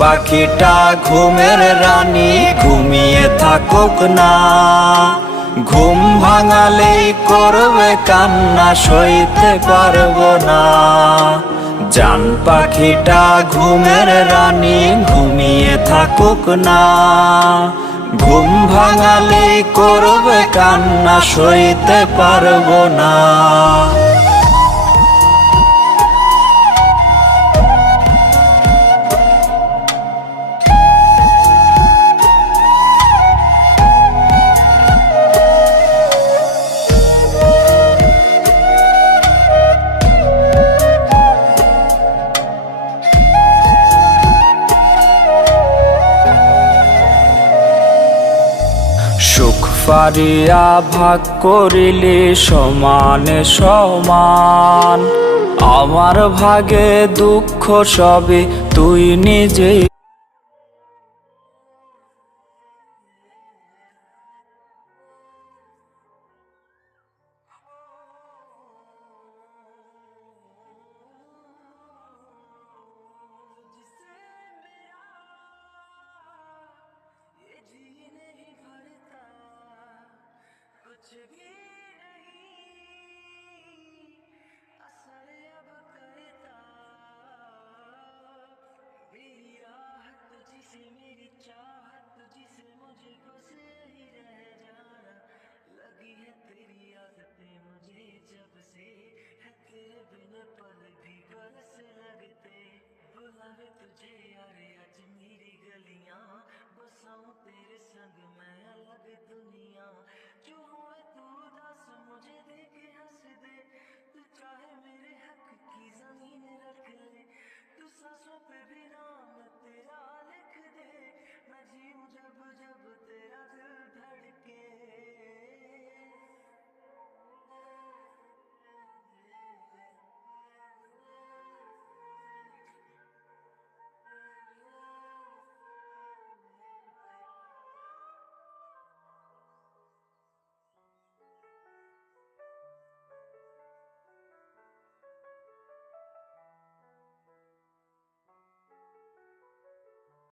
পাখিটা ঘুমের রানী ঘুমিয়ে থাকুক না, ঘুম ভাঙালেই করবে কান্না সইতে পারবো না। জান পাখিটা ঘুমের রানী ঘুমিয়ে থাকুক না, ঘুম ভাঙালেই করবে কান্না সইতে পারবো না। সুখ ফারিয়া ভাগ করিলে সমানে সমান, আমার ভাগে দুঃখ সবে তুই নিজে। कुछ भी नहीं असर अब करता, मेरी राहत तुझसे मेरी चाहत तुझसे मुझको से ही रह जाना। लगी है तेरी आदतें मुझे जब से, है तेरे बिन पल भी बरस लगते। बुलावे तुझे यारे आज मेरी गलियां, बसाऊं तेरे संग मैं अलग दुनिया। जो हुए तू उदास मुझे देख हंस दे, तू चाहे मेरे हक की जमीन रख ले, तू सांसों पे भी ना